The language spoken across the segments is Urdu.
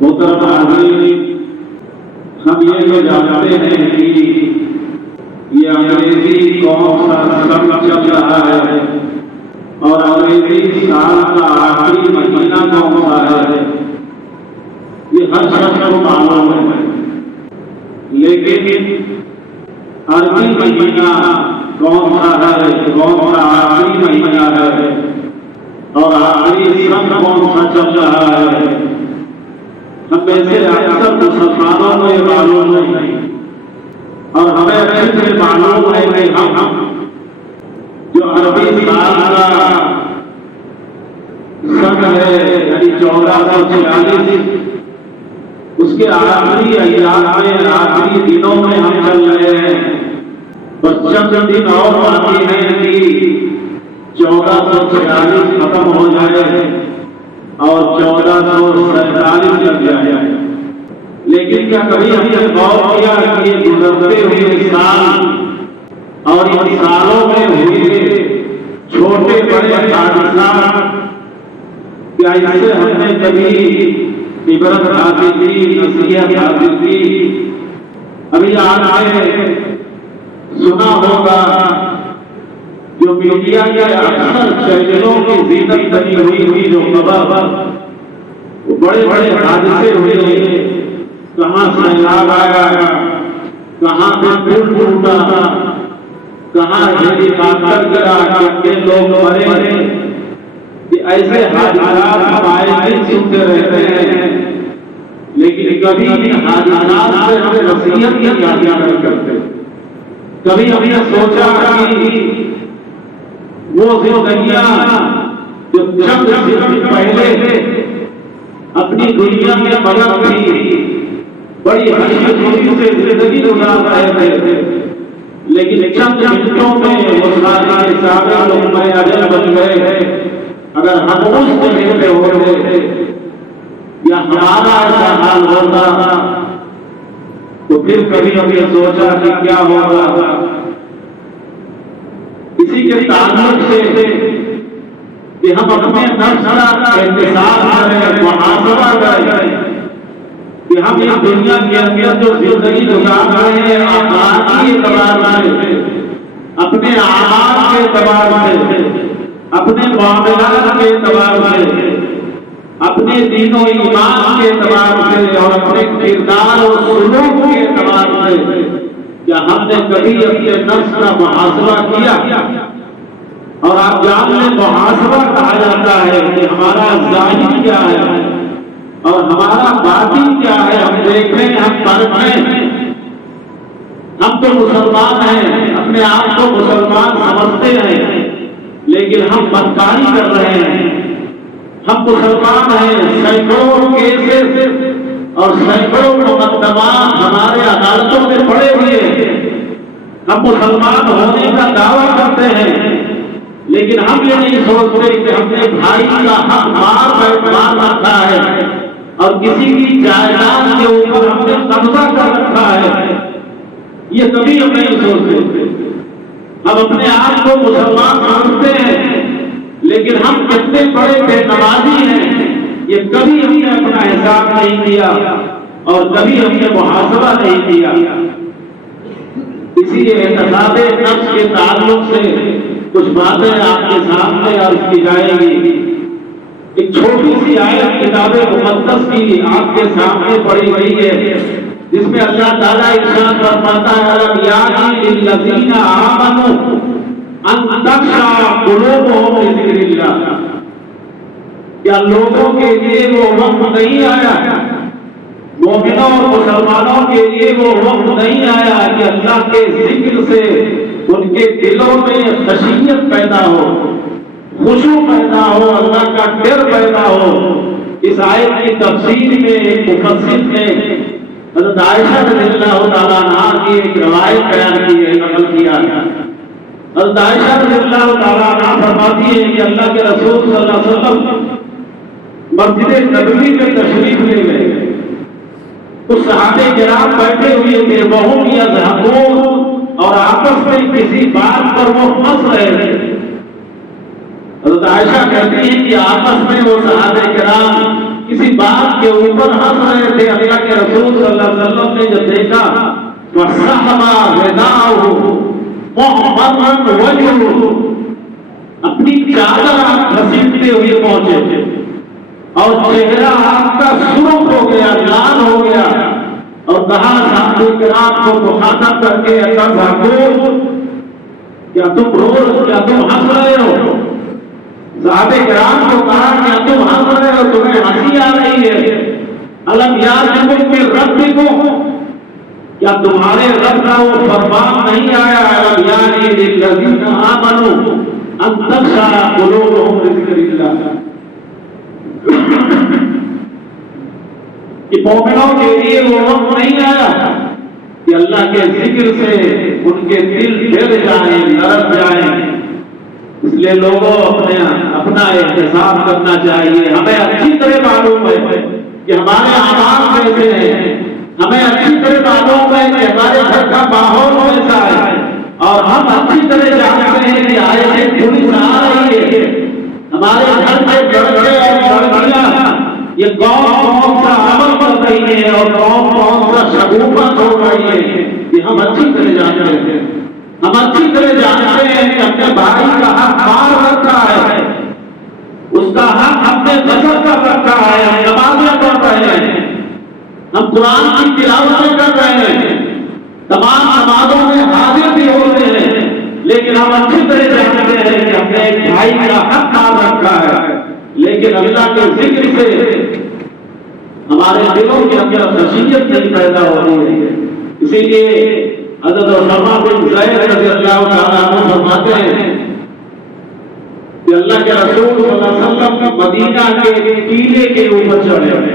محترم حاضرین، ہم یہ تو جانتے ہیں کہ یہ انگریزی کون سا سب چل رہا ہے اور انگریزی سال کا آخری مہینہ کون سا ہے یہ ہر شخص کو معلوم ہے، لیکن عربی مہینہ کون سا ہے، کون سا آخری مہینہ ہے اور آخری سن کون سا چل رہا ہے، ہم میں سے اکثر مسلمانوں کو یہ معلوم نہیں اور ہمیں اچھے سے معلوم ہے کہ ہم جو عربی سال کا سن ہے یعنی 1446 اس کے آخری ایام میں آخری دنوں میں ہم چل رہے ہیں، بس چند دن اور باقی ہیں کہ 1446 ختم ہو جائے اور 1447 لگ جائے۔ لیکن کیا کبھی ہم نے غور کیا کہ یہ گزرتے ہوئے سال اور ان سالوں میں ہوئے چھوٹے بڑے حادثات کیا اس سے ہم نے کبھی عبرت حاصل کی، نصیحت حاصل کی؟ ابھی آپ نے سنا ہوگا جو میڈیا کے اکثر چینلوں کی زینت بنی ہوئی جو خبر بڑے بڑے حادثے ہوئے، کہاں سیلاب آیا، کہاں پہ پل ٹوٹا، کہاں ہیلی کاپٹر گرا، کتنے لوگ مرے، ایسے حادثات ہم آئے دن سنتے رہتے ہیں، لیکن کبھی ان حادثات سے ہمیں نصیحت کی یاد نہیں کرتے۔ کبھی ہم نے سوچا کہ وہ زندگیاں جو چند دن پہلے اپنی دنیا میں بدل تھی، بڑی ہنسی خوشی سے زندگی گزار رہے تھے، لیکن چند منٹوں میں وہ سارے سارے لوگ میں اجل بن گئے۔ اگر ہم اس جگہ پہ ہوتے یا ہمارا ایسا حال ہوتا تو پھر کبھی ہم یہ سوچا کہ کیا ہوگا۔ اسی کے تعلق سے کہ ہم اپنے نفس کا احتساب کریں، محاسبہ کریں کہ ہم اس دنیا کے اندر جو زندگی گزار رہے ہیں اخلاقی اعتبار سے، اپنے اعمال کے اعتبار سے، اپنے معاملات کے اعتبار سے، اپنے دین و ایمان کے اعتبار سے اور اپنے کردار اور سلوک کے اعتبار سے کیا ہم نے کبھی اپنے نفس کا محاسبہ کیا؟ اور آپ جان لیں محاسبہ کہا جاتا ہے کہ ہمارا ظاہر کیا ہے اور ہمارا باطن کیا ہے، ہم دیکھیں، ہم پرکھیں۔ ہم تو مسلمان ہیں، اپنے آپ کو مسلمان سمجھتے ہیں، لیکن ہم بدکاری کر رہے ہیں۔ ہم مسلمان ہیں، سینکڑوں کیسز اور سینکڑوں مقدمات ہمارے عدالتوں میں پڑے ہوئے ہیں۔ ہم مسلمان ہونے کا دعویٰ کرتے ہیں، لیکن ہم یہ نہیں سوچتے کہ ہم نے بھائی کا حق مار رکھا ہے اور کسی کی جائیداد کے اوپر ہم نے قبضہ کر رکھا ہے۔ یہ کبھی ہم نہیں سوچتے۔ ہم اپنے آپ کو مسلمان سمجھتے ہیں، لیکن ہم کتنے بڑے بے نمازی ہیں یہ کبھی ہم نے اپنا حساب نہیں کیا اور کبھی ہم نے محاسبہ نہیں کیا۔ اسی احتساب نفس کے تعلق سے کچھ باتیں آپ کے سامنے عرض کی جائیں گی۔ ایک چھوٹی سی آیت کتاب مقدس کی آپ کے سامنے پڑھی گئی ہے، جس میں اللہ تعالیٰ ارشاد فرماتا ہے اَلَمْ لِلَّذِينَ آمَنُوا أَن تَخْشَعَ قُلُوبُهُمْ لِذِكْرِ اللَّهِ۔ کیا لوگوں کے لیے وہ وقت نہیں آیا، مومنوں اور مسلمانوں کے لیے وہ وقت نہیں آیا کہ اللہ کے ذکر سے ان کے دلوں میں خشیت پیدا ہو، خشوع پیدا ہو، اللہ کا ڈر پیدا ہو؟ اس آیت کی تفسیر میں ایک مفسر نے حضرت عائشہ رضی اللہ تعالیٰ عنہا کی ایک روایت بیان کی ہے، نقل کیا ہے۔ حضرت عائشہ رضی اللہ تعالیٰ عنہا فرماتی ہے کہ اللہ کے رسول صلی اللہ علیہ وسلم مسجد نبوی میں تشریف لے گئے، تو صحابہ کرام بیٹھے ہوئے تھے، وہم یضحکون، اور آپس میں کسی بات پر وہ ہنس رہے تھے۔ حضرت عائشہ کہتی ہیں کہ آپس میں وہ صحابہ کرام کسی بات کے اوپر ہنس رہے تھے، اللہ کے رسول صلی اللہ علیہ وسلم نے جب دیکھا وَسَحَبَ رِدَاهُ مُحْمَرًا وَجْهُهُ، اپنی چادر آپ گھسیٹتے ہوئے پہنچے اور چہرہ آپ کا سرخ ہو گیا، لال ہو گیا، اور کہا صحابہ کرام کو مخاطب کر کے اتضحکون، کیا تم کیا تم ہنس رہے ہو؟ صحابہ کرام کو کہا کیا تم ہنس رہے ہو، تمہیں ہنسی آ رہی ہے؟ الم یاتکم من ربکم، کیا تمہارے رب کا وہ فرمان نہیں آیا؟ الم یانی للذین آمنوا ان تخشع قلوبهم لذکر اللہ، کہ مومنوں کے لیے وہ وقت نہیں آیا کہ اللہ کے ذکر سے ان کے دل ڈر جائیں، لرز جائیں۔ اس لیے لوگوں اپنا احتساب کرنا چاہیے۔ ہمیں اچھی طرح معلوم ہے کہ ہمارے اعمال کیسے ہیں، ہمیں اچھی طرح معلوم ہے کہ ہمارے گھر کا ماحول کیسا ہے، اور ہم اچھی طرح جانتے ہیں کہ آئے پولیس آ رہی ہے، ہمارے گھر کے لڑکے اور لڑکیاں یہ کون سا عمل کر رہی ہے اور کون سا شگوفت ہو رہی ہے، یہ ہم اچھی طرح جانتے ہیں۔ ہم اچھی طرح جانتے ہیں کہ اپنے بھائی کا حق مار رکھا ہے، اس کا حق ہم نے غصب کر رکھا ہے، ہم نمازیں پڑھ رہے ہیں، ہم قرآن کی تلاوتیں کر رہے ہیں، تمام نمازوں میں حاضر بھی ہوتے ہیں، لیکن ہم اچھی طرح جانتے ہیں کہ ہم نے ایک بھائی کا حق مار رکھا ہے، لیکن اللہ کے ذکر سے ہمارے دلوں کے اندر خشیت نہیں پیدا ہو رہی ہے۔ اسی لیے حضرت اسامہ بن زید رضی اللہ تعالیٰ عنہ فرماتے ہیں کہ اللہ کے رسول صلی اللہ علیہ وسلم مدینہ کے ٹیلے کے اوپر چڑھے،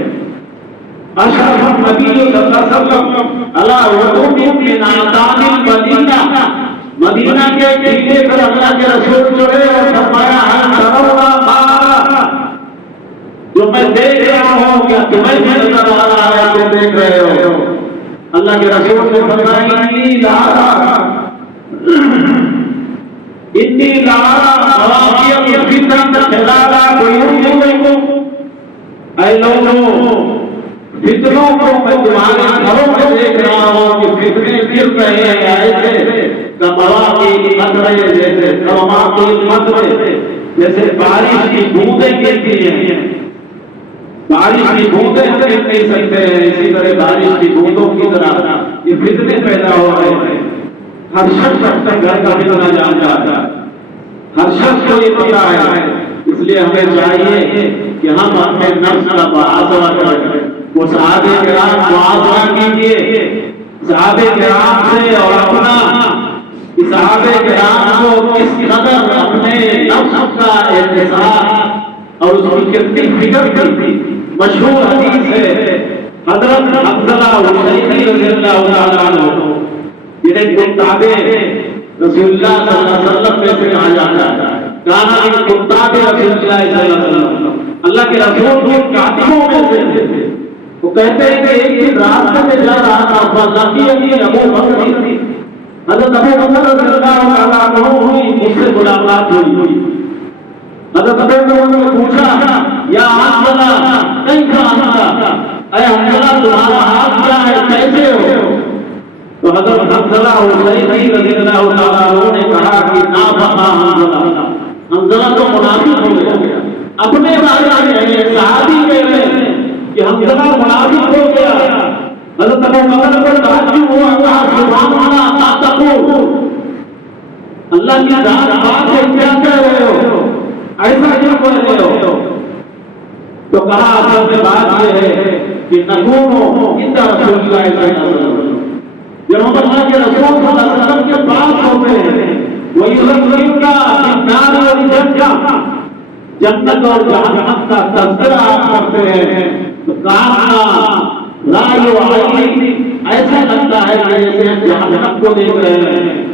اشرف النبی صلی اللہ علیہ وسلم علی رکوب من اعتان المدینہ، مدینہ کے ٹیلے پر اللہ کے رسول چڑھے اور فرمایا جو میں دیکھ رہا ہوں کیا تمہیں بھی نظر آ رہا ہے؟ تم دیکھ رہے ہو؟ اللہ کے رسول نے فرمایا انی لارا مواقع الفتن خلال بیوتکم، اے لوگوں فتنوں کو میں تمہارے گھروں میں دیکھ رہا ہوں کہ فتنے گر رہے ہیں، ایسے مواقع قطرے جیسے جیسے بارش کی بوندیں گرتی ہیں، بارش کی بوندیں گر نہیں سکتے ہیں، اسی طرح بارش کی بوندوں کی طرح یہ فتنے پیدا ہو رہے ہیں۔ ہر شخص اپنے گھر کا فتنہ جانتا ہے، ہر شخص کو یہ پتہ ہے، اس لیے ہمیں چاہیے کہ ہم اپنے نفس کا محاسبہ کریں۔ وہ صحابہ کرام محاسبہ کیجیے صحابہ کرام سے، اور اپنا صحابہ کرام کو کس قدر اپنے نفس کا احتساب اور اس کی کتنی فکر تھی۔ مشہور حدیث ہے حضرت حنظلہ حشیمی رضی اللہ تعالیٰ عنہ، جنہیں کتاب رسول اللہ صلی اللہ علیہ وسلم میں سے کہا جاتا ہے، کانا من کتاب رسول اللہ صلی اللہ علیہ وسلم، اللہ کے رسول کے کاتبوں میں سے تھے۔ وہ کہتے ہیں کہ ایک دن راستے میں جا رہا تھا، فلقیہ ابو بکر، حضرت ابو بکر رضی اللہ تعالیٰ عنہ ہوئی، مجھ سے ملاقات ہوئی۔ حضرت ابو بکر نے پوچھا یا حنظلہ کیف انت، اے حنظلہ تمہارا حال کیا ہے، کیسے ہو؟ تو حضرت حنظلہ حشیمی رضی اللہ تعالیٰ عنہ نے کہا کہ نافقہ حنظلہ تو منافق ہو گیا۔ اپنے بارے میں صحابی کہہ رہے ہیں کہ حنظلہ منافق ہو گیا۔ حضرت ابو بکر کو تعجب ہوا، کہا سبحان اللہ ما تقول، اللہ کی ذات پاک ہے، کیا کہہ رہے ہو، ایسا کیوں کہہ رہے ہو؟ تو کہا اصل میں بات یہ ہے کہ نکون عند رسول اللہ صلی اللہ علیہ وسلم، جب ہم اللہ کے رسول صلی اللہ علیہ وسلم کے پاس ہوتے ہیں، وَيُذَكِّرُونَ بِالنَّارِ وَالْجَنَّةِ، جنت اور جہنم کا تذکرہ آپ کرتے ہیں، تو کہاں رائے و عین ایسا لگتا ہے کہ جیسے ہم جہنم کو دیکھ رہے ہیں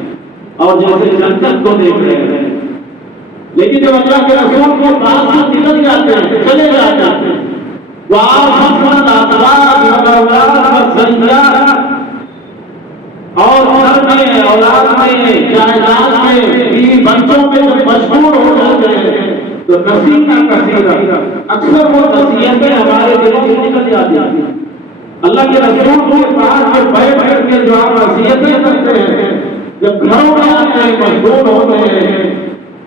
اور جیسے جنت کو دیکھ رہے ہیں۔ لیکن جب اللہ کے رسول کے پاس سے نکل جاتے ہیں، چلے جاتے ہیں، وَآخَذْنَا الْأَطْرَاقَ وَالْأَوْلَادَ وَالزَّيَّاتِ، اور گھر میں، اولاد میں، جائیداد میں، بیوی بچوں میں جب مشغول ہو جاتے ہیں تو نصیحت کثیرہ، اکثر وہ نصیحتیں ہمارے دلوں سے نکل جاتی ہے۔ اللہ کے رسول کے پاس جو بیٹھ کر کے جو آپ نصیحتیں کرتے ہیں، جب گھروں میں آتے ہیں مشغول ہوتے ہیں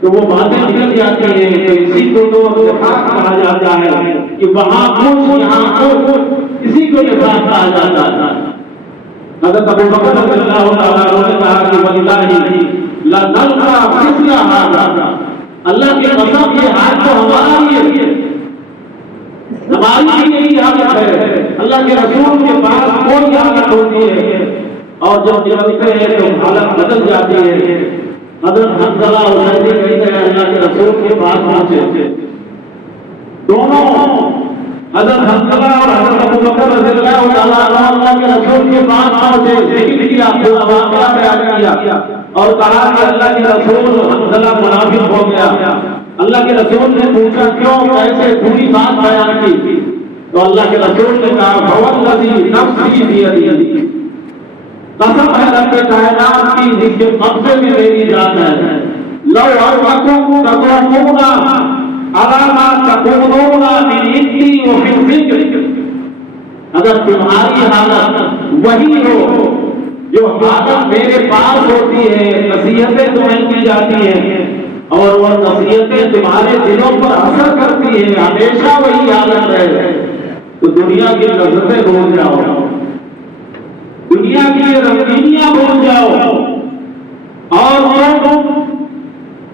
تو وہ باتیں نکل جاتی ہیں۔ تو اسی کو تو نفاق کہا جاتا ہے کہ وہاں کچھ یہاں کچھ، اسی کو نفاق کہا جاتا ہے۔ حضرت ابو بکر رضی اللہ تعالیٰ عنہ نے کہا کہ واللہ لا نلقى مثل هذا، اللہ کی قسم یہ حال تو ہمارا ہی ہے، ہماری یہی حالت ہے۔ اللہ کے رسول کے پاس کوئی حالت ہوتی ہے اور جب نکلتے ہیں تو حالت بدل جاتی ہے۔ حضرت حنظلہ اور حنظلہ کہتے ہیں اللہ کے رسول کے پاس پہنچے، دونوں حضرت حنظلہ اور حضرت ابو بکر رضی اللہ تعالیٰ عنہ اللہ کے رسول کے پاس پہنچے، ذکر کیا، پورا واقعہ بیان کیا اور کہا کہ اللہ کے رسول حنظلہ منافق ہو گیا۔ اللہ کے رسول نے پوچھا کیوں، کیسے، پوری بات بیان کی تو اللہ کے رسول نے کہا فوالذی نفسی بیدی، قسم ہے رب کائنات کی جس کے قبضے میں میری جان ہے، لو انکم تقومون علی ما تقولون من عندی وفی الذکر، اگر تمہاری حالت وہی ہو جو حالت میرے پاس ہوتی ہے، نصیحتیں تمہیں کی جاتی ہیں اور وہ نصیحتیں تمہارے دلوں پر اثر کرتی ہیں، ہمیشہ وہی حالت ہے تو دنیا کی لذتیں بھول جاؤ، دنیا کی رنگینیاں بھول جاؤ اور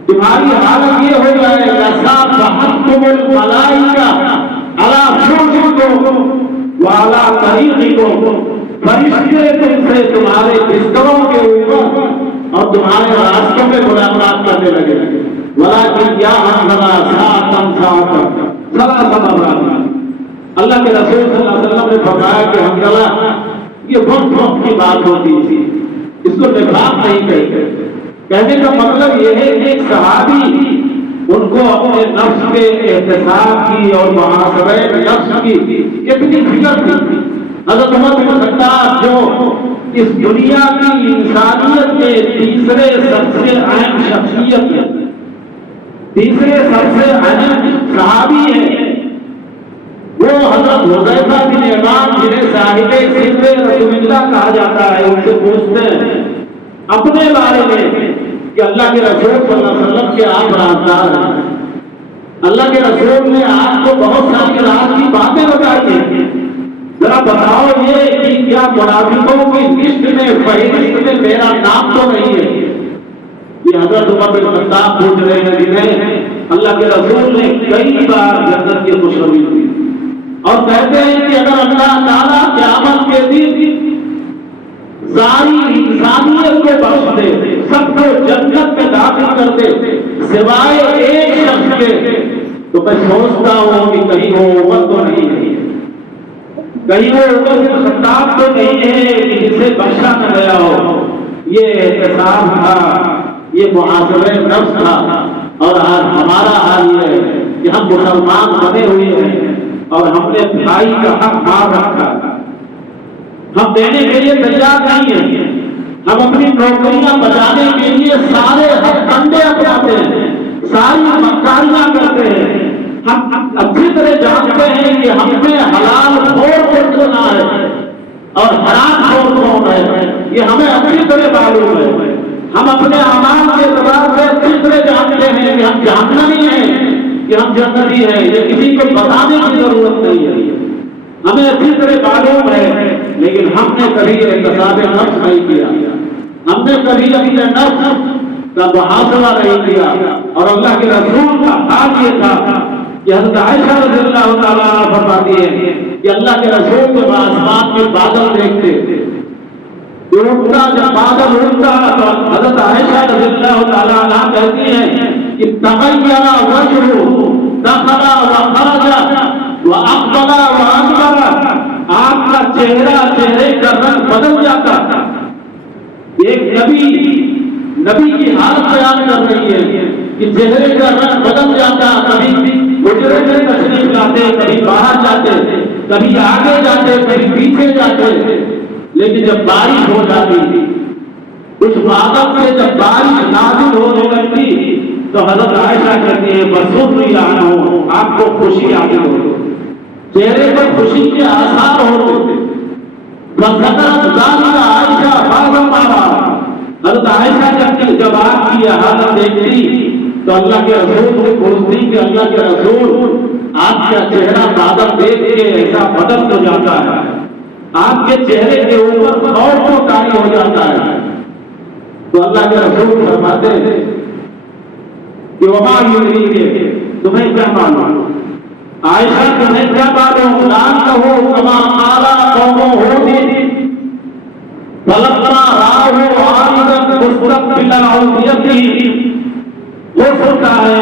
تمہاری حالت یہ ہو جائے لَصَافَحَتْكُمُ الْمَلَائِکَةُ عَلَىٰ فُرُوشِكُمْ وَعَلَىٰ طَرِيقِكُمْ، فرشتے تم سے تمہارے بستروں کے اوپر اور تمہارے راستوں میں ملاقات کرنے لگے، وَلَٰكِنْ يَا حَنظَلَةَ سَاعَةً سَاعَةً ثَلَاثَ مَرَّاتٍ، اللہ کے رسول صلی اللہ علیہ وسلم نے فرمایا کہ حنظلہ یہ وقت کی بات ہوتی تھی، اس کو نفاق نہیں کہتے۔ کہنے کا مطلب یہ ہے کہ ایک صحابی ان کو اپنے نفس کے احتساب کی اور محاسبہ نفس کی اتنی فکر تھی۔ حضرت عمر بن خطاب جو اس دنیا کی انسانیت کے تیسرے سب سے اہم شخصیت، تیسرے سب سے اہم صحابی ہیں، وہ حضرت حذیفہ بن یمان جنہیں صاحب سر رسول اللہ کہا جاتا ہے، ان سے پوچھتے ہیں اپنے بارے میں کہ اللہ کے رسول صلی اللہ علیہ وسلم کے آپ رازدار ہیں، اللہ کے رسول نے آپ کو بہت ساری راز کی باتیں بتائی ہیں، ذرا بتاؤ یہ کہ کیا منافقوں کی لسٹ میں فہرست میں میرا نام تو نہیں ہے؟ یہ حضرت عمر بن خطاب پوچھ رہے ہیں جنہیں اللہ کے رسول نے کئی بار جنت کی خوشخبری دی اور کہتے ہیں کہ اگر اللہ تعالیٰ قیامت کے دن ساری انسانیت کو بخش دے، سب کو جنت میں داخل کر دے سوائے ایک شخص کے، تو میں سوچتا ہوں کہ کہیں وہ عمر تو نہیں ہے، کہیں وہ عمر بن خطاب تو نہیں ہے کہ جسے بخشا نہ گیا ہو۔ یہ احتساب تھا، یہ محاسبہ نفس تھا، اور آج ہمارا حال یہ ہے کہ ہم مسلمان بنے ہوئے ہیں اور ہم نے بھائی کا حق مار رکھا، ہم دینے کے لیے تیار نہیں ہیں، ہم اپنی نوکریاں بچانے کے لیے سارے حق کنڈے اپناتے ہیں، ساری مکاریاں کرتے ہیں، ہم اچھی طرح جانتے ہیں کہ ہم نے حلال خور کو چنا ہے اور حرام خور کون ہے، یہ ہمیں اچھی طرح معلوم ہے، ہم اپنے اعمال کے اعتبار سے اچھی طرح جانتے ہیں کہ ہم جہنمی ہیں کہ ہم جنتی ہیں، یہ کسی کو بتانے کی ضرورت نہیں ہے، ہمیں اچھی طرح معلوم ہے، لیکن ہم نے کبھی احتساب نفس نہیں کیا، ہم نے کبھی اپنے نفس کا محاسبہ نہیں کیا۔ اور اللہ کے رسول کا حال یہ تھا کہ حضرت عائشہ رضی اللہ تعالیٰ عنہ فرماتی ہے کہ اللہ کے رسول جب آسمان میں بادل دیکھتے، اٹھتا جب بادل اٹھتا تو حضرت عائشہ رضی اللہ تعالیٰ عنہ کہتی ہیں کہ تغیر وجهه دخل وخرج واقبل وادبر، آپ کا چہرے کا رنگ بدل جاتا تھا۔ ایک نبی کی حالت بیان کر رہی ہے کہ چہرے کا رنگ بدل جاتا، کبھی حجرے میں تشریف لاتے، کبھی باہر جاتے، کبھی آگے جاتے، کبھی پیچھے جاتے، لیکن جب بارش ہو جاتی تھی، اس بادل سے جب بارش نازل ہونے لگتی تو حضرت عائشہ کہتی ہے بسر عنہ، آپ کو خوشی حاصل ہو، چہرے پر خوشی کے آثار ہوتے تھے. وَذَكَرَتْ ذَلِكَ عائشہ بعض مَا حضرت عائشہ جب آپ کی یہ حالت دیکھتی تو اللہ کے رسول سے پوچھتی کہ اللہ کے رسول آپ کا چہرہ بادل دیکھ کے ایسا بدل ہو جاتا ہے, آپ کے چہرے کے اوپر خوف کو طاری ہو جاتا ہے. تو اللہ کے رسول فرماتے ہیں کہ وما یدریک, تمہیں کیا معلوم, عائشہ تمہیں کیا معلوم, لان کہو کما قال قوم ہود فلما راہ عارضا مستقبل اودیتہ. ہو سکتا ہے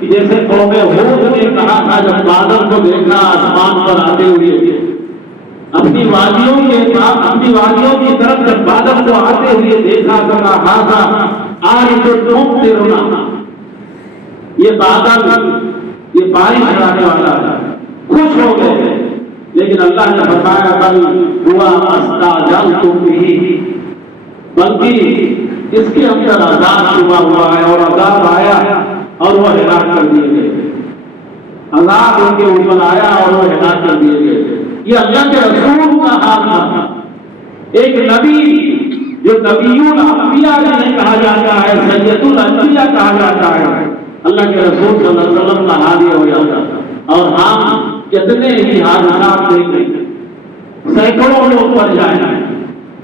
کہ جیسے قوم ہود نے کہا تھا جب بادل کو دیکھا آسمان پر آتے ہوئے, اپنی وادیوں کی طرف جب بادل کو آتے ہوئے دیکھا تو کہا تھا عارض ممطرنا, یہ بادل یہ بارش لانے والا ہے, خوش ہو گئے. لیکن اللہ نے فرمایا بل ہوا استعجلتم به, بلکہ اس کے اندر عذاب چھپا ہوا ہے اور عذاب آیا اور وہ ہلاک کر دیے گئے. عذاب ان کے اوپر آیا اور وہ ہلاک کر دیے گئے. یہ اللہ کے رسول کا حال تھا. ایک نبی جو نبی الانبیاء جنہیں کہا جاتا ہے, سید الانبیاء کہا جاتا ہے, اللہ کے رسول صلی اللہ علیہ وسلم کا حال یہ ہو جاتا تھا. اور ہم کتنے ہی حادثات دیکھ رہے ہیں, سینکڑوں لوگ مر جائیں.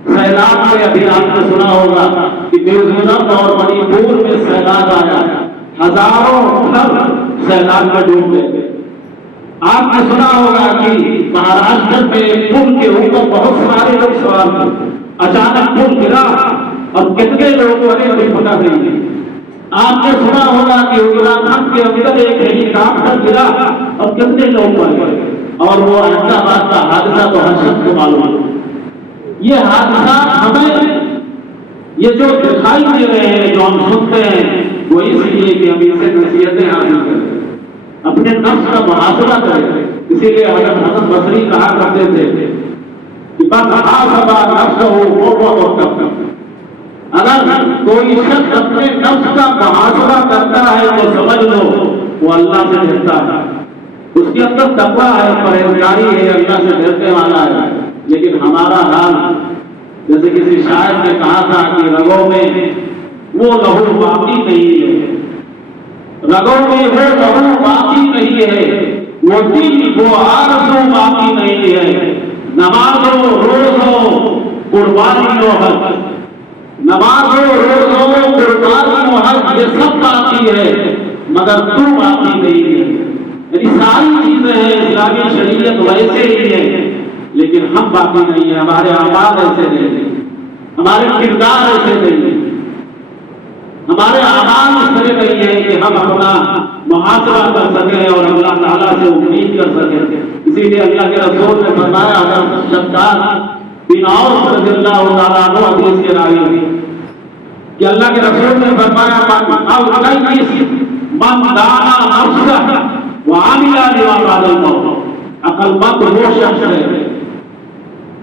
سیلاب میں ابھی آپ نے سنا ہوگا کہ میزورم اور منی پور میں سیلاب آیا, ہزاروں گھر سیلاب میں ڈوب گئے. آپ نے سنا ہوگا کہ مہاراشٹر میں پل کے اوپر بہت سارے لوگ سوار تھے, اچانک پل گرا اور کتنے لوگ مرے کوئی پتہ نہیں. آپ نے سنا ہوگا کہ اتراکھنڈ کے اندر ایک ہیلی کاپٹر گرا اور کتنے لوگ مر گئے. اور وہ احمدآباد کا حادثہ تو ہر شخص کو معلوم ہے. یہ حادثات ہمیں یہ جو دکھائی دے رہے ہیں, جو ہم سنتے ہیں, وہ اس لیے کہ ہم اسے نصیحتیں حاصل کریں, اپنے نفس کا محاسبہ کریں. اسی لیے حضرت حسن بصری کہا کرتے تھے کہ بس محاسبہ نفس ہو. اگر کوئی شخص اپنے نفس کا محاسبہ کرتا ہے تو سمجھ لو وہ اللہ سے ڈرتا ہے, اس کے اندر تقویٰ ہے, پرہیزگاری ہے, اللہ سے ڈرنے والا ہے. لیکن ہمارا حال جیسے کسی شاعر نے کہا تھا کہ رگوں میں وہ لہو باقی نہیں ہے, رگوں میں وہ لہو باقی نہیں ہے, وہ دل وہ آرزو باقی نہیں ہے. نماز و روزو قربانی و حج, نماز و روزو قربانی و حج یہ سب باقی ہے مگر تو باقی نہیں ہے. یعنی ساری چیزیں ہیں, اسلامی شریعت ویسے ہی ہے لیکن ہم باقی نہیں ہیں. ہمارے اعمال ایسے نہیں ہیں, ہمارے کردار ایسے نہیں ہیں, ہمارے اعمال اس طرح نہیں ہے کہ ہم اپنا محاسبہ کر سکیں اور اللہ تعالیٰ سے امید کر سکیں. اسی لیے اللہ کے رسول نے فرمایا, حضرت شداد بن اوس رضی اللہ تعالیٰ عنہ حدیث کے راوی ہیں کہ اللہ کے رسول نے فرمایا من دانا نفسہ وعمل لما بعد الموت, عقل مند وہ شخص ہے,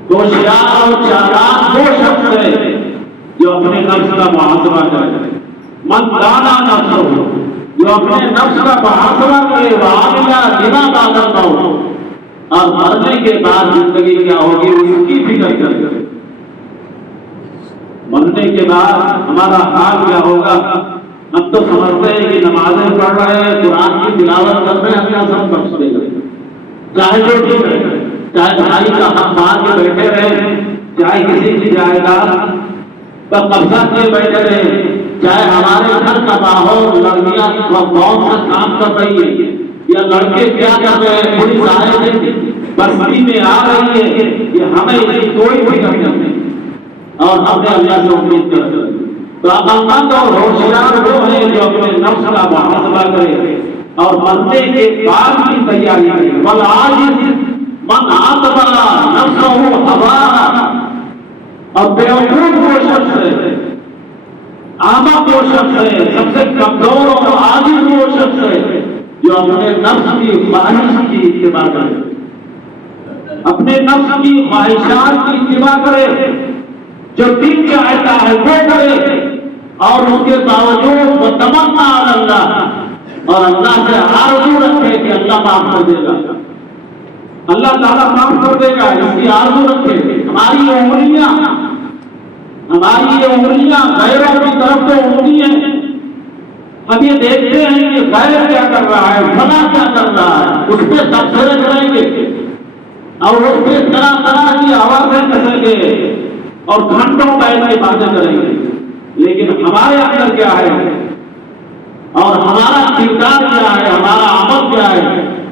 ہوشیار اور چالاک وہ شخص ہے جو اپنے نفس کا محاسبہ کرے. من دانا نفسہ, جو اپنے نفس کا محاسبہ کرے, وعمل لما بعد الموت, اور مرنے کے بعد زندگی کیا ہوگی اس کی فکر کرے. مرنے کے بعد ہمارا حال کیا ہوگا. ہم تو سمجھتے ہیں کہ نمازیں پڑھ رہے ہیں, قرآن کی تلاوت کر رہے ہیں, ہم کیا سب کر سکتے ہیں, چاہے جو ٹھیک ہے, چاہے بھائی کا حق مار کے بیٹھے رہے, چاہے کسی کی جائیداد پر قبضہ کیے بیٹھے رہے, چاہے ہمارے گھر کا ماحول لڑکیاں کون سا کام کر رہی ہے یا لڑکے کیا کر رہے ہیں, پولیس آئے بستی میں آ رہی ہے, یہ ہمیں اس کی کوئی فکر نہیں اور ہم نے اللہ سے امید کر رہے. تو عقلمند اور ہوشیار وہ ہیں جو اپنے نفس کا محاسبہ کرے اور مرنے کے بعد کی تیاری کرے. والعاجز من عاتب نفسہ ہواها, اور بیوقوف وہ شخص ہے, احمق وہ شخص ہے, سب سے کمزور اور عاجز وہ شخص ہے جو اپنے نفس کی خواہش کی اتباع کرے, اپنے نفس کی خواہشات کی اتباع کرے, جو دل چاہتا ہے وہ کرے اور اس کے باوجود وہ تمنا اللہ اور اللہ سے آرزو رکھے کہ اللہ معاف کر دے گا. اللہ تعالیٰ معاف کر دے گا، اس کی آرزو رکھے۔ ہماری یہ انگلیاں غیروں کی طرف تو اٹھتی ہیں، ہم یہ دیکھتے ہیں کہ غیر کیا کر رہا ہے، فلاں کیا کر رہا ہے، اس پہ تبصرے کریں گے اور اس پہ طرح طرح کی آوازیں کریں گے اور گھنٹوں بیٹھ کے باتیں کریں گے، لیکن ہمارے اندر کیا ہے اور ہمارا کردار کیا ہے، ہمارا عمل کیا ہے،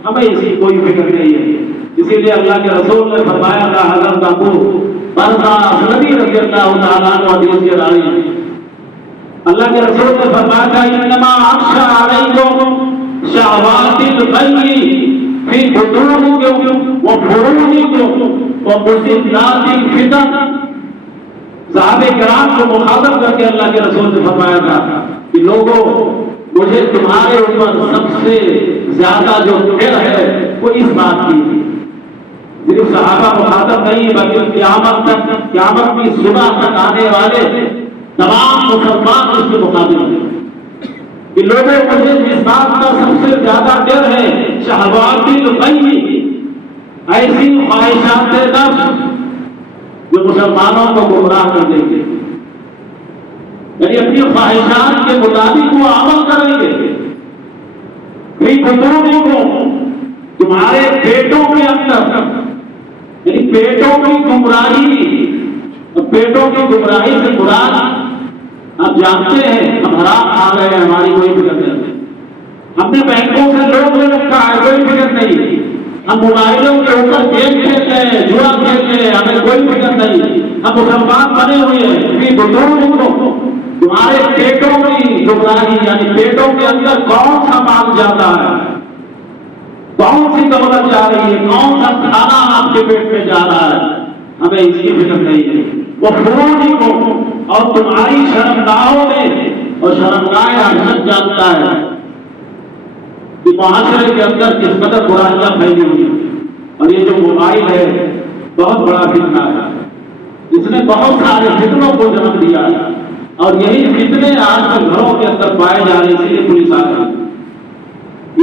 ہمیں اس کی کوئی فکر نہیں ہے۔ اسی لیے اللہ کے رسول نے فرمایا تھا، حضرت ابو برزہ اسلمی رضی اللہ تعالیٰ عنہ حدیث کے راوی، اللہ کے رسول نے فرمایا تھا، انما اخشى علیکم شہوات الغی فی بطونکم وفروجکم ومضلات الفتن۔ صحابہ کرام کو مخاطب کر کے اللہ کے رسول نے فرمایا تھا کہ لوگوں، مجھے تمہارے اوپر سب سے زیادہ جو ڈر ہے وہ اس بات کی، صرف صحابہ مخاطب نہیں بلکہ قیامت کی صبح تک آنے والے تمام مسلمان اس کے مخاطب ہیں کہ لوگوں، مجھے اس بات کا سب سے زیادہ ڈر ہے، شہوات الغی، ایسی خواہشات نفس جو مسلمانوں کو گمراہ کر دیں گے، یعنی اپنی خواہشات کے مطابق وہ عمل کریں گے۔ کئی بزرگوں کو تمہارے پیٹوں کے اندر، یعنی پیٹوں کی گمراہی، پیٹوں کی گمراہی سے مراد آپ جانتے ہیں، ہم حرام کھا رہے ہیں، ہماری کوئی فکر نہیں، ہم نے بینکوں سے لوگ لے رکھا ہے، کوئی فکر نہیں، ہم موبائلوں کے اوپر گیم کھیلتے ہیں، جوا کھیلتے ہیں، ہمیں کوئی فکر نہیں، ہم مسلمان بنے ہوئے ہیں۔ بزرگوں کو تمہارے پیٹوں کی گمراہی، یعنی پیٹوں کے اندر کون سا مال جاتا ہے، کون سی دولت جا رہی ہے، کون سا کھانا آپ کے پیٹ میں جا رہا ہے، ہمیں اس کی فکر نہیں ہے۔ وہ فروجی کو، اور تمہاری شرمگاہوں میں، اور شرمگاہ عزت جانتا ہے کہ معاشرے کے اندر کس قدر برائیاں پھیلی ہوئی، اور یہ جو موبائل ہے بہت بڑا فتنہ ہے، اس نے بہت سارے فتنوں کو جنم دیا ہے، اور یہی فتنے آج کل گھروں کے اندر پائے جا رہے ہیں، اسی لیے پولیس آ رہی ہے،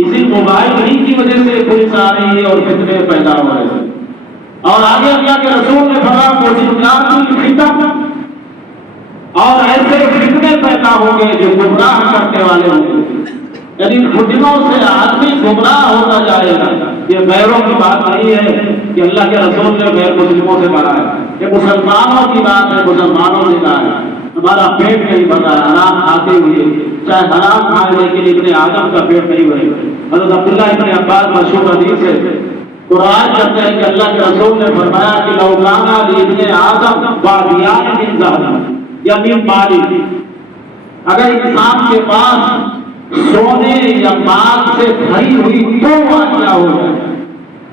اسی موبائل ہی کی وجہ سے پولیس آ رہی ہے اور فتنے پیدا ہو رہے ہیں۔ اور آگے اللہ کے رسول نے فرمایا، اور ایسے فتنے پیدا ہوں گے جو گمراہ کرنے والے ہوں گے، یعنی فتنوں سے آدمی گمراہ ہوتا جائے گا۔ یہ غیروں کی بات نہیں ہے کہ اللہ کے رسول نے غیر مسلموں سے کہا ہے، یہ مسلمانوں کی بات ہے، مسلمانوں نے کہا ہے۔ ہمارا پیٹ نہیں بھر رہا ہے حرام کھاتے ہوئے، چاہے حرام کھائے لیکن ابن آدم کا پیٹ نہیں بھرے گا۔ حضرت عبداللہ ابن عباس مشہور حدیث ہے، قرآن کہتے ہیں کہ اللہ کے رسول نے فرمایا کہ لو کان لابن آدم وادیان من ذهب یا من مال، اگر انسان کے پاس سونے یا مال سے بھری ہوئی دو وادیاں ہو جائے،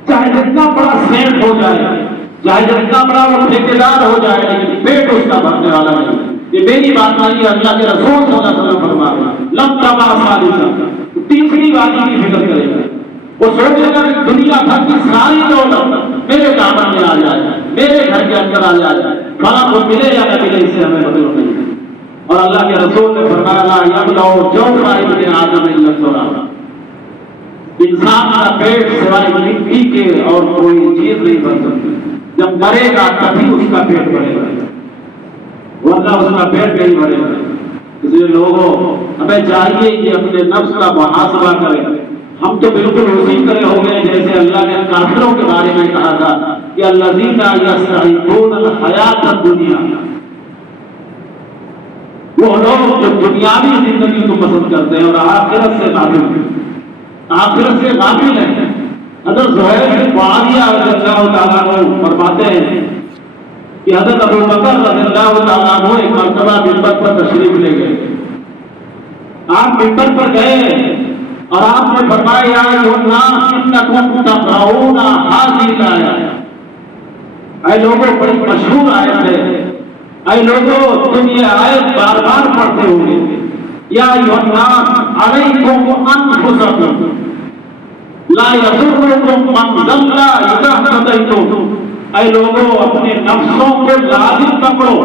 چاہے جتنا بڑا سیٹ ہو جائے، چاہے جتنا بڑا وہ ٹھیکیدار ہو جائے، لیکن پیٹ اس کا بھرنے والا نہیں۔ یہ میری بات نہیں ہے، اللہ کے رسول صلی اللہ علیہ وسلم فرما رہا ہے، لم تبا ثالثا، تیسری وادی کی فکر کرے گا، وہ سوچے گا کہ دنیا بھر کی ساری دولت میرے دامن میں آ جائے، میرے گھر کے اندر آ جائے، فلاں کو ملے یا نہ ملے اس سے ہمیں مطلب نہیں ہے۔ اور اللہ کے رسول نے فرمایا، لا یملأ جوف ابن آدم الا التراب، انسان کا پیٹ سوائے مٹی کے اور کوئی چیز نہیں بن سکتی، جب مرے گا تبھی اس کا پیٹ بھرے گا، ورنہ اس کا پیٹ نہیں بھرے گا۔ اس لیے لوگوں، ہمیں چاہیے کہ اپنے نفس کا محاسبہ کریں۔ ہم تو بالکل اسی طرح ہو گئے جیسے اللہ نے کافروں کے بارے میں کہا تھا کہ الذین یستحبون الحیاۃ الدنیا، وہ لوگ جو دنیاوی زندگی کو پسند کرتے ہیں اور آخرت سے غافل ہیں۔ حضرت زہیر بن معاویہ رضی اللہ تعالیٰ عنہ فرماتے ہیں کہ حضرت ابو بکر رضی اللہ تعالیٰ عنہ ایک مرتبہ منبر پر تشریف لے گئے، آپ منبر پر گئے اور آپ نے فرمایا، یا ایھا الناس انکم تقرؤون ھذہ الآیہ، اے لوگوں، بڑی مشہور آیت ہے، اے لوگوں تم یہ آیت بار بار پڑھتے ہوگے، یا ایھا الناس علیکم انفسکم لا یضرکم من ضل اذا اهتدیتم، اے لوگوں اپنے نفسوں کو لازم پکڑو۔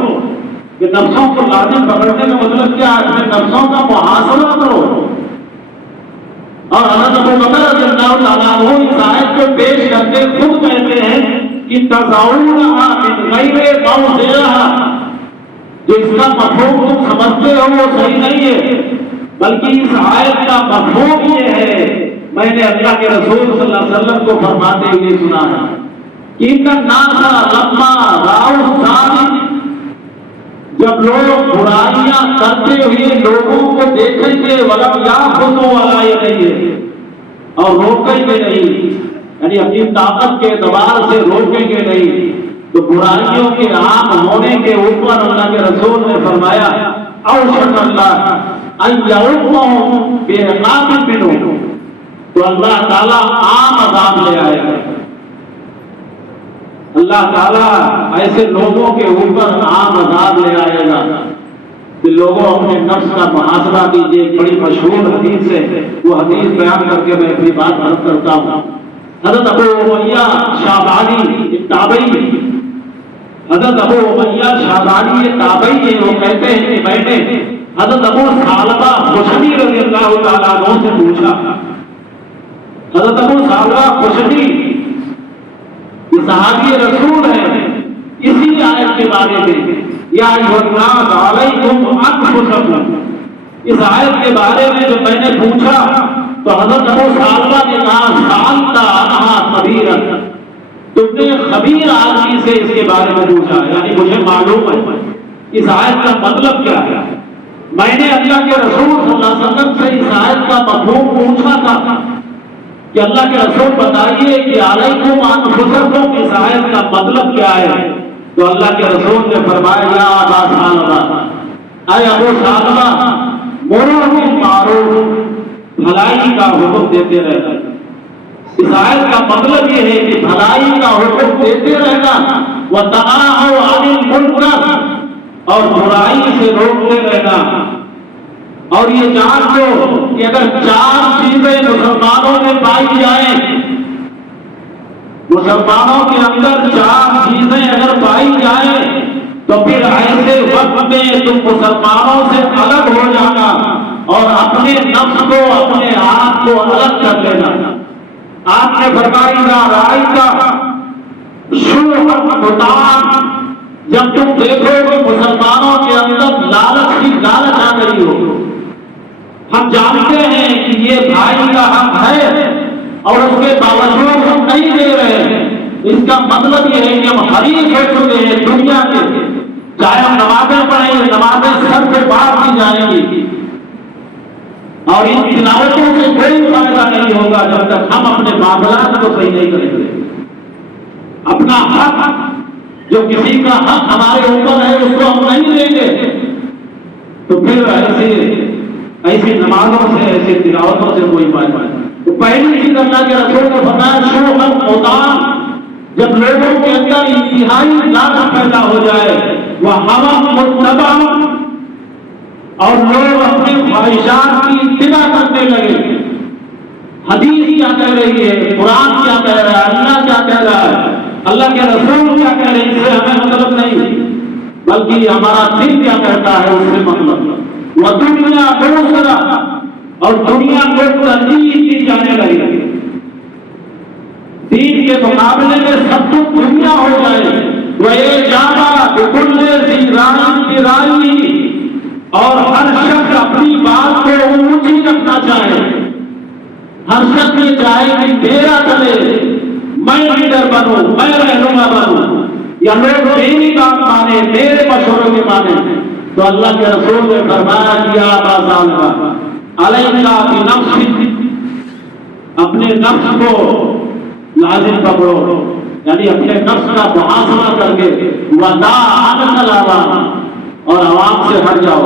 کہ نفسوں کو لازم پکڑنے کا مطلب کیا ہے؟ اپنے نفسوں کا محاسبہ کرو اور حضرت ابو بکر رضی اللہ تعالیٰ عنہ اس آیت کو پیش کرتے خود کہتے ہیں کہ تزعونها من غیر موضعها، جو اس کا مفہوم تم سمجھتے ہو وہ صحیح نہیں ہے، بلکہ اس آیت کا مفہوم یہ ہے، میں نے اللہ کے رسول صلی اللہ علیہ وسلم کو فرماتے ہوئے سنا ہے کہ ان الناس لما راؤ الظالم، جب لوگ برائیاں کرتے ہوئے لوگوں کو دیکھیں گے ولم یاخذوا علی یدیہ، اور روکیں گے نہیں، یعنی اپنی طاقت کے اعتبار سے روکیں گے نہیں، تو برائیوں کے عام ہونے کے اوپر اللہ کے رسول نے فرمایا اوشک اللہ ان یعمهم بعقاب منہ، تو اللہ تعالیٰ عام عذاب لے آئے گا، اللہ تعالیٰ ایسے لوگوں کے اوپر عام عذاب لے آئے گا کہ لوگوں اپنے نفس کا محاسبہ کیجیے۔ ایک بڑی مشہور حدیث ہے، وہ حدیث بیان کر کے میں اپنی بات عرض کرتا ہوں۔ حضرت ابو امیہ شعبانی تابعی، حضرت ابو امیہ شعبانی تابعی ہے، وہ کہتے ہیں کہ میں نے حضرت ابو ثعلبہ خشنی رضی اللہ تعالیٰ عنہ سے پوچھا، حضرت ابو ثعلبہ خشنی یہ صحابی رسول ہے، اسی آیت کے بارے میں یا ایھا الناس علیکم انفسکم، اس آیت کے بارے میں جو میں نے پوچھا تو حضرت ابو ثعلبہ نے کہا سألت عنہا خبیرا، تم نے خبیر آدمی سے اس کے بارے میں پوچھا، یعنی مجھے معلوم ہے اس آیت کا مطلب کیا ہے۔ میں نے اللہ کے رسول صلی اللہ علیہ وسلم سے اس آیت کا مفہوم پوچھا تھا کہ اللہ کے رسول بتائیے کہ علیکم انفسکم اس آیت کا مطلب کیا ہے، تو اللہ کے رسول نے فرمایا یا ابا ثعلبہ، اے ابو ثعلبہ مروا بالمعروف، بھلائی کا حکم دیتے رہنا۔ اس آیت کا مطلب یہ ہے کہ بھلائی کا حکم دیتے رہنا، وتناہوا عن المنکر، اور برائی سے روکتے رہنا۔ اور یہ جان لو کہ اگر چار چیزیں مسلمانوں میں پائی جائیں، مسلمانوں کے اندر چار چیزیں اگر پائی جائیں تو پھر ایسے وقت میں تم مسلمانوں سے الگ ہو جانا اور اپنے نفس کو اپنے آپ کو الگ کر لینا۔ آپ نے فرمایا نا رائے کا شوہر، جب تم دیکھو کہ مسلمانوں کے اندر لالچ کی لالچ آ گئی ہو، ہم جانتے ہیں کہ یہ بھائی کا حق ہے اور اس کے باوجود ہم نہیں دے رہے ہیں، اس کا مطلب یہ ہے کہ ہم حریص ہو چکے ہیں دنیا کے، چاہے ہم نمازیں پڑھیں، نمازیں سر پہ پار کی جائیں گی اور ان تلاوتوں سے کوئی فائدہ نہیں ہوگا جب تک ہم اپنے معاملات کو صحیح نہیں کریں گے۔ اپنا حق جو کسی کا حق ہمارے اوپر ہے اس کو ہم نہیں دیں گے تو پھر ایسی نمازوں سے ایسی تلاوتوں سے کوئی فائدہ نہیں۔ تو پہلی چیز اللہ کے رسول نے فرمایا شوہر مطاع، جب لوگوں کے اندر انتہائی لالچ پیدا ہو جائے، وہ ہوا متبع، اور لوگ اپنے خواہشات کی اتباع کرنے لگے۔ حدیث کیا کہہ رہی ہے، قرآن کیا کہہ رہا ہے، اللہ کیا کہہ رہا ہے، اللہ کے رسول کیا کہہ رہے ہیں، اس سے ہمیں مطلب نہیں، بلکہ ہمارا دل کیا کہتا ہے اس سے مطلب۔ وہ دنیا دوسرا، اور دنیا کو ترجیح دی جانے لگی، دین کے مقابلے میں سب کچھ دنیا ہو جائے۔ وہ یہ جانا بکل ذی رائے کی رائے، اور ہر شخص اپنی بات کو اونچی رکھنا چاہے، ہر شخص یہ چاہے کہ میرا چلے، میں لیڈر بنوں، میں رہنما بنوں، یا لوگ میری بات مانے، میرے مشوروں کے مانے۔ تو اللہ کے رسول نے فرمایا یا ابا ثعلبہ علیک بنفسک، اپنے نفس کو لازم پکڑو، یعنی اپنے نفس کا محاسبہ کر کے ودع عنک العوام، اور عوام سے ہٹ جاؤ،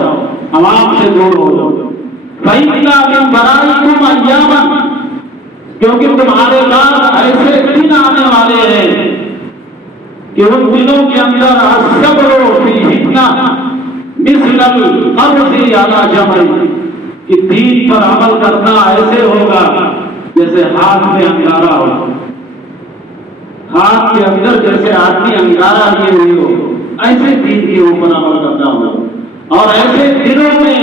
عوام سے دور ہو جاؤ۔ فإن من برائکم ایاما، کیونکہ تمہارے بعد ایسے دن آنے والے ہیں کہ ان دنوں کے اندر الصبر فیہن مثل القبض علی جمر، کہ دین پر عمل کرنا ایسے ہوگا جیسے ہاتھ میں انگارہ ہو، ہاتھ کے اندر جیسے آدمی انگارہ لیے ہوئی ہو، ایسے دین کے اوپر عمل کرنا ہوگا۔ اور ایسے دنوں میں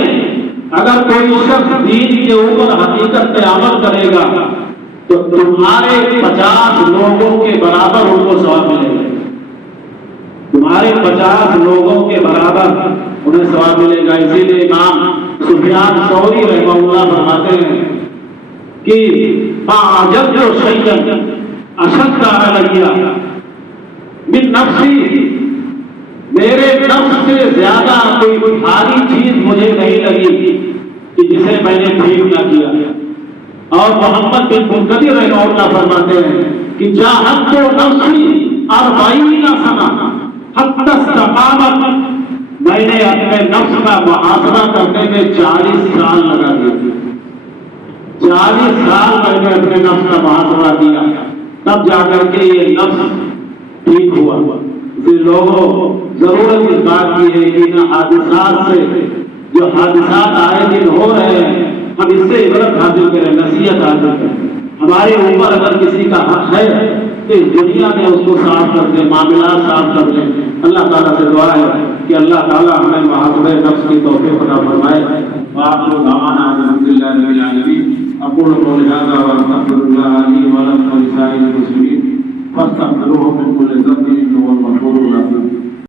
اگر کوئی شخص دین کے اوپر حقیقت پہ عمل کرے گا تو تمہارے 50 لوگوں کے برابر ان کو ثواب ملے گا، تمہارے 50 لوگوں کے برابر انہیں ثواب ملے گا۔ اسی لیے امام سفیان ثوری رحمہ اللہ فرماتے ہیں کہ فَعَجَبْتُ شَيْئًا أَشَدَّ عَلَيَّ مِن نَفْسِي، میرے نفس سے زیادہ کوئی بھاری چیز مجھے نہیں لگی کہ جسے میں نے ٹھیک نہ کیا۔ اور محمد بن منکدر رحمہ اللہ فرماتے ہیں کہ جاہدت نفسی 40 سنہ حتی استقامت، میں نے اپنے نفس کا محاسبہ کرنے میں 40 سال لگا دیے، 40 سال میں نے اپنے نفس کا محاسبہ کیا، تب جا کر کے یہ نفس ٹھیک ہوا۔ پھر لوگوں ضرورت اس بات کی ہے کہ ان حادثات سے، جو حادثات آئے دن ہو رہے ہیں، ہم اس سے عبرت حاصل کریں، نصیحت حاصل کریں۔ ہمارے اوپر اگر کسی کا حق ہے تو اس دنیا میں اس کو صاف کر دیں، معاملات صاف کر دیں۔ اللہ تعالیٰ سے دعا ہے کہ اللہ تعالیٰ ہمیں محاسبہ نفس کی توفیق عطا فرمائے۔ وآخر دعوانا الحمد للہ رب العالمین۔ اقول قولی ھذا واستغفر اللہ لی ولکم ولسائر المسلمین فاستغفروہ